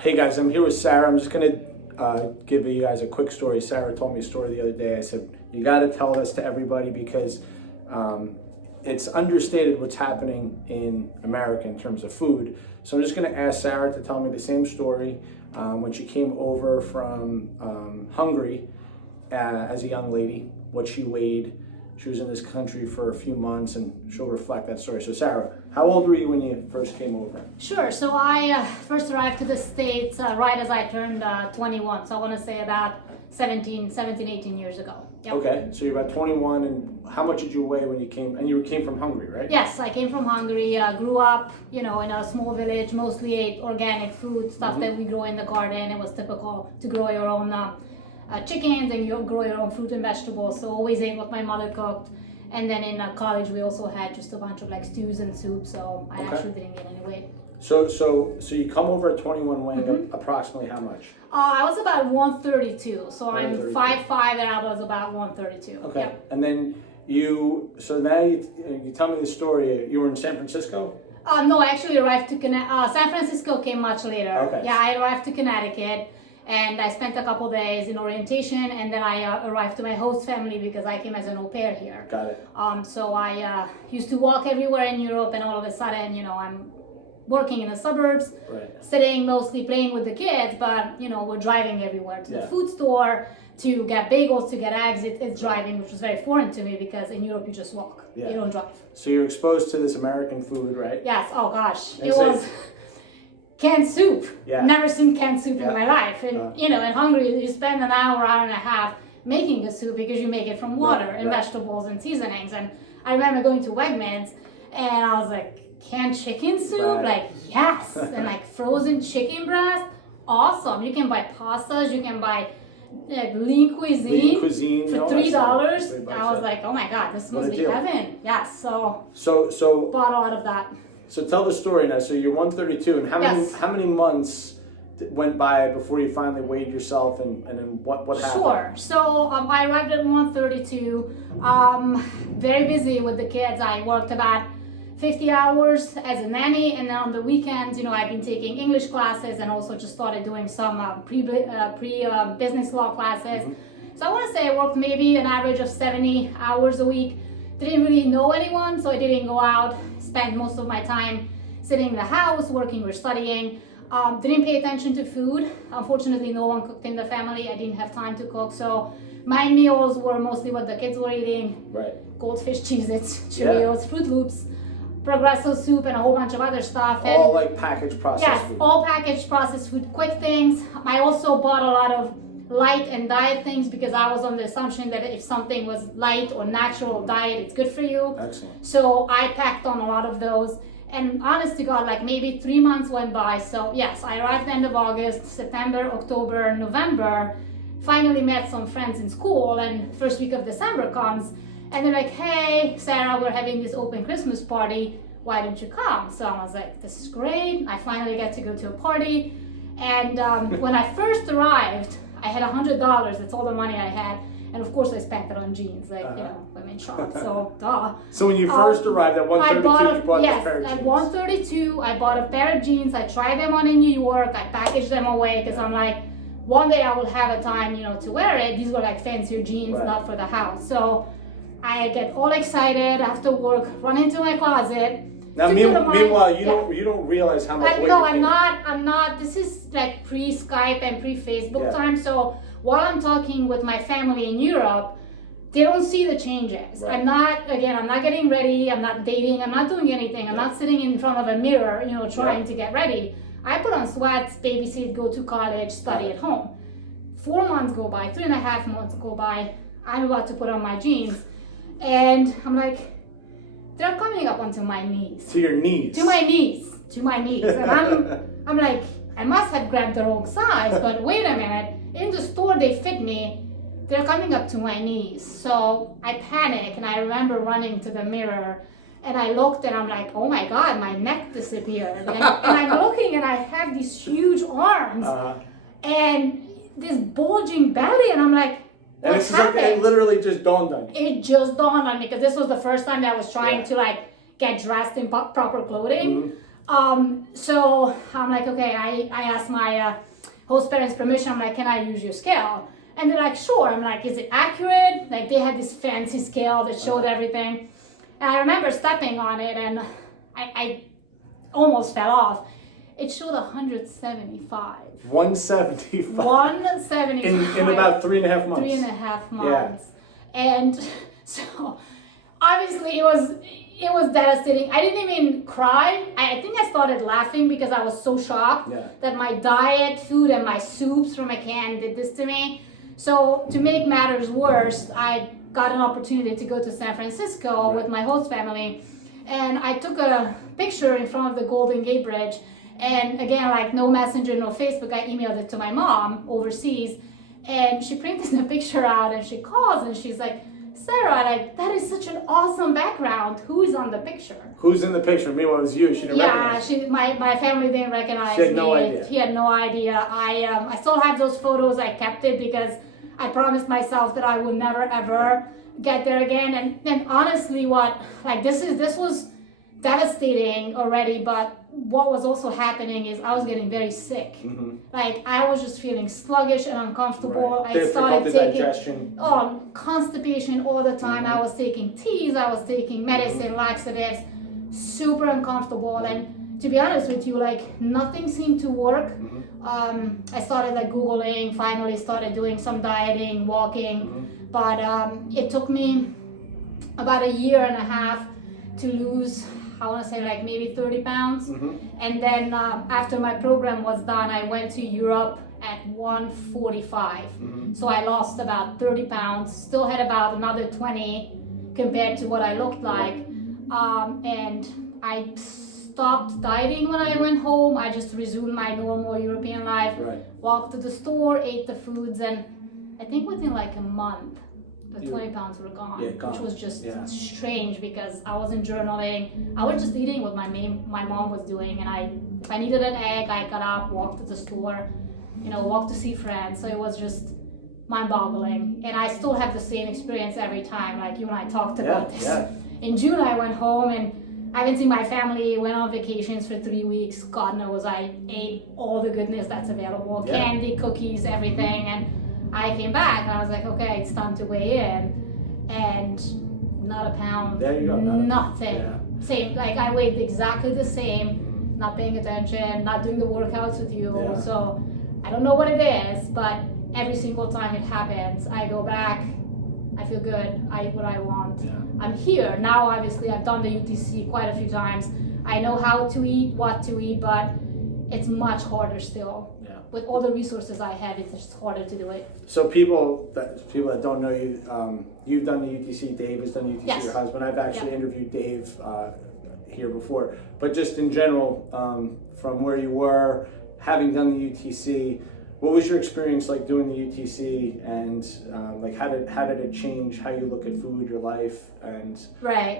Hey guys, I'm here with Sarah. I'm just gonna give you guys a quick story. Sarah told me a story the other day. I said, you gotta tell this to everybody because it's understated what's happening in America in terms of food. So I'm just gonna ask Sarah to tell me the same story when she came over from Hungary as a young lady, what she weighed. She was in this country for a few months and she'll reflect that story. So Sarah, how old were you when you first came over? Sure. So I first arrived to the States right as I turned 21. So I want to say about 17, 18 years ago. Yep. Okay, so you're about 21, and how much did you weigh when you came? And you came from Hungary, right? Yes, I came from Hungary, grew up, in a small village, mostly ate organic food, stuff that we grow in the garden. It was typical to grow your own chickens and you grow your own fruit and vegetables. So always ate what my mother cooked. And then in college, we also had just a bunch of like stews and soup. So I actually didn't gain any weight. So you come over at 21, weighing approximately how much? I was about 132. So 132. I'm 5'5", and I was about 132. Okay. Yep. And then so now you tell me the story. You were in San Francisco? No, I actually arrived to San Francisco came much later. Okay. Yeah, I arrived to Connecticut. And I spent a couple days in orientation, and then I arrived to my host family because I came as an au pair here. Got it. So I used to walk everywhere in Europe, and all of a sudden, I'm working in the suburbs, sitting mostly playing with the kids, but we're driving everywhere to the food store, to get bagels, to get eggs. It's driving, which was very foreign to me because in Europe you just walk, you don't drive. So you're exposed to this American food, right? Yes. Oh gosh, it was. Canned soup. Yeah. Never seen canned soup in my life. And in Hungary, you spend an hour and a half making the soup because you make it from water and vegetables and seasonings. And I remember going to Wegmans and I was like, canned chicken soup? Like, yes. And like frozen chicken breast? Awesome. You can buy pastas, you can buy lean cuisine for $3. I was like, oh my God, this must be heaven. Yes. So bought a lot of that. So tell the story now. So you're 132, and how many months went by before you finally weighed yourself, and then what happened? Sure. So I arrived at 132. Very busy with the kids. I worked about 50 hours as a nanny, and then on the weekends, I've been taking English classes and also just started doing some pre-business law classes. So I want to say I worked maybe an average of 70 hours a week. Didn't really know anyone, so I didn't go out. Spent most of my time sitting in the house, working or studying. Didn't pay attention to food. Unfortunately, no one cooked in the family. I didn't have time to cook, so my meals were mostly what the kids were eating. Goldfish, Cheez-Its, Cheerios, Fruit Loops, Progresso soup, and a whole bunch of other stuff. And all like packaged processed food. Yes, all packaged processed food, quick things. I also bought a lot of light and diet things because I was on the assumption that if something was light or natural diet, it's good for you. Excellent. So I packed on a lot of those, and honest to God, like maybe 3 months went by. So yes, I arrived end of August, September, October, November, finally met some friends in school, and first week of December comes and they're like, hey Sarah, we're having this open Christmas party, why don't you come? So I was like, this is great, I finally get to go to a party. And when I first arrived, I had $100. That's all the money I had, and of course I spent it on jeans, like I'm in shop. So duh. So when you first arrived at 132, you bought this pair of jeans. At 132, I bought a pair of jeans. I tried them on in New York. I packaged them away because I'm like, one day I will have a time, to wear it. These were like fancier jeans, not for the house. So I get all excited after work, run into my closet. Now, meanwhile, you don't realize how much weight. No, I'm not. This is like pre-Skype and pre-Facebook time. So while I'm talking with my family in Europe, they don't see the changes. I'm not getting ready. I'm not dating. I'm not doing anything. I'm not sitting in front of a mirror, trying to get ready. I put on sweats, babysit, go to college, study at home. 4 months go by, 3.5 months go by. I'm about to put on my jeans, and I'm like, they're coming up onto my knees. To your knees? To my knees. And I'm like, I must have grabbed the wrong size, but wait a minute. In the store, they fit me. They're coming up to my knees. So I panic, and I remember running to the mirror, and I looked, and I'm like, oh my God, my neck disappeared. And I'm looking, and I have these huge arms, and this bulging belly, and I'm like, and it's like, it literally just dawned on you. It just dawned on me because this was the first time that I was trying to like get dressed in proper clothing. So I'm like, okay, I asked my host parents permission. I'm like, can I use your scale? And they're like, sure. I'm like, is it accurate? Like, they had this fancy scale that showed everything. And I remember stepping on it, and I almost fell off. It showed 175. 175. 175. In about 3.5 months. 3.5 months. And so obviously it was devastating. I didn't even cry. I think I started laughing because I was so shocked that my diet, food, and my soups from a can did this to me. So to make matters worse, I got an opportunity to go to San Francisco with my host family, and I took a picture in front of the Golden Gate Bridge. And again, like no Messenger, no Facebook, I emailed it to my mom overseas, and she printed the picture out, and she calls and she's like, Sarah, like, that is such an awesome background. Who is on the picture? Who's in the picture? Meanwhile, it was you. She didn't recognize you. My family didn't recognize me. She had no idea. He had no idea. I still have those photos. I kept it because I promised myself that I would never ever get there again. And honestly, this was devastating already, but what was also happening is I was getting very sick. Mm-hmm. Like, I was just feeling sluggish and uncomfortable. Right. I started taking digestion. Constipation all the time. Mm-hmm. I was taking teas, I was taking medicine, laxatives, super uncomfortable. And to be honest with you, like, nothing seemed to work. Mm-hmm. I started like Googling, finally started doing some dieting, walking, but it took me about 1.5 years to lose, I want to say like maybe 30 pounds. And then after my program was done, I went to Europe at 145. So I lost about 30 pounds, still had about another 20 compared to what I looked like. And I stopped dieting when I went home. I just resumed my normal European life, walked to the store, ate the foods, and I think within like a month, the 20 pounds were gone, which was just strange because I wasn't journaling. I was just eating what my mom was doing, and if I needed an egg, I got up, walked to the store, walked to see friends. So it was just mind-boggling, and I still have the same experience every time. Like you and I talked about this. In June, I went home and I haven't seen my family, went on vacations for 3 weeks. God knows I ate all the goodness that's available, candy, cookies, everything. And I came back and I was like, okay, it's time to weigh in. And not a pound, there you go, nothing. Same, like I weighed exactly the same, not paying attention, not doing the workouts with you. So I don't know what it is, but every single time it happens, I go back, I feel good, I eat what I want. I'm here. Now obviously I've done the UTC quite a few times. I know how to eat, what to eat, but it's much harder still. With all the resources I have, it's just harder to do it. So people that don't know you, you've done the UTC, Dave has done the UTC, your husband. I've actually interviewed Dave here before. But just in general, from where you were, having done the UTC, what was your experience like doing the UTC, and like how did it change how you look at food, your life, and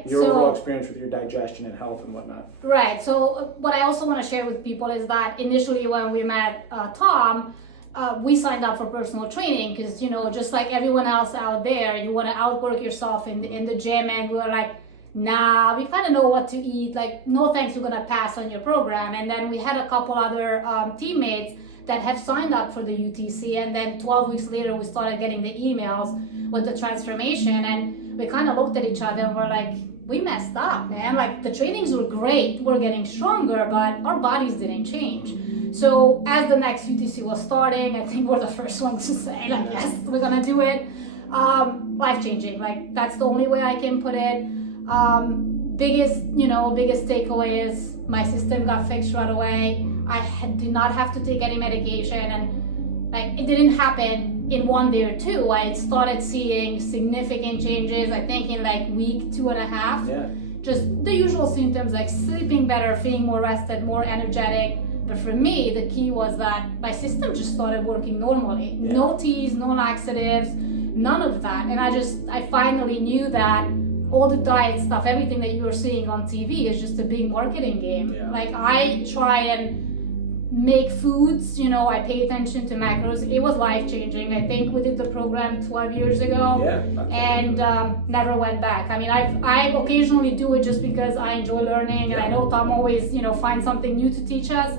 your overall experience with your digestion and health and whatnot? Right. So what I also want to share with people is that initially when we met Tom, we signed up for personal training because just like everyone else out there, you want to outwork yourself in the gym, and we were like, nah, we kind of know what to eat. Like, no thanks, we're gonna pass on your program. And then we had a couple other teammates that have signed up for the UTC, and then 12 weeks later we started getting the emails with the transformation, and we kind of looked at each other and we're like, we messed up, man. Like, the trainings were great, we're getting stronger, but our bodies didn't change. So as the next UTC was starting, I think we're the first ones to say, like, yes, we're gonna do it. Life-changing, like, that's the only way I can put it. Biggest takeaway is my system got fixed right away. I did not have to take any medication, and like, it didn't happen in 1 day or two. I started seeing significant changes, I think in like week 2.5. Just the usual symptoms like sleeping better, feeling more rested, more energetic. But for me, the key was that my system just started working normally. No teas, no laxatives, none of that. And I finally knew that all the diet stuff, everything that you were seeing on TV is just a big marketing game. Like, I try and make foods. You know, I pay attention to macros. It was life changing. I think we did the program 12 years ago, and never went back. I mean, I occasionally do it just because I enjoy learning, and I know Tom always, you know, finds something new to teach us.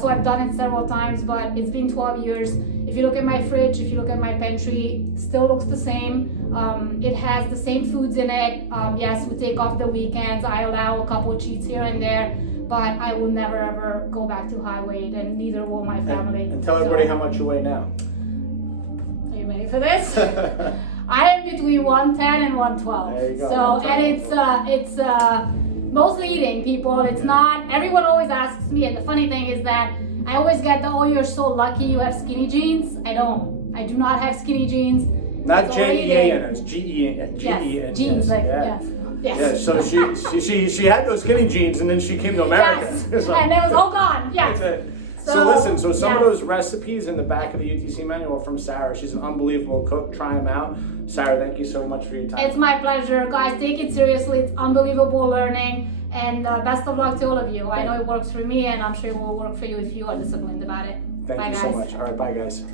So I've done it several times, but it's been 12 years. If you look at my fridge, if you look at my pantry, still looks the same. It has the same foods in it. Yes, we take off the weekends. I allow a couple cheats here and there, but I will never ever go back to high weight, and neither will my family. And tell everybody how much you weigh now. Are you ready for this? I am between 110 and 112. There you go. So, and it's mostly eating, people. It's not, everyone always asks me, and the funny thing is that I always get the, oh, you're so lucky you have skinny jeans. I don't. I do not have skinny jeans. Not It's J-E-A-N, it's G-E-N. Yes, jeans, like, yes. Yes. Yeah, so she had those skinny jeans and then she came to America. Yes, So- and it was all gone. Yes. That's it. So listen, so some of yes. those recipes in the back of the UTC manual are from Sarah. She's an unbelievable cook. Try them out. Sarah, thank you so much for your time. It's my pleasure. Guys, take it seriously. It's unbelievable learning. And best of luck to all of you. I know it works for me, and I'm sure it will work for you if you are disciplined about it. Thank Bye, you guys. so much. All right, bye guys.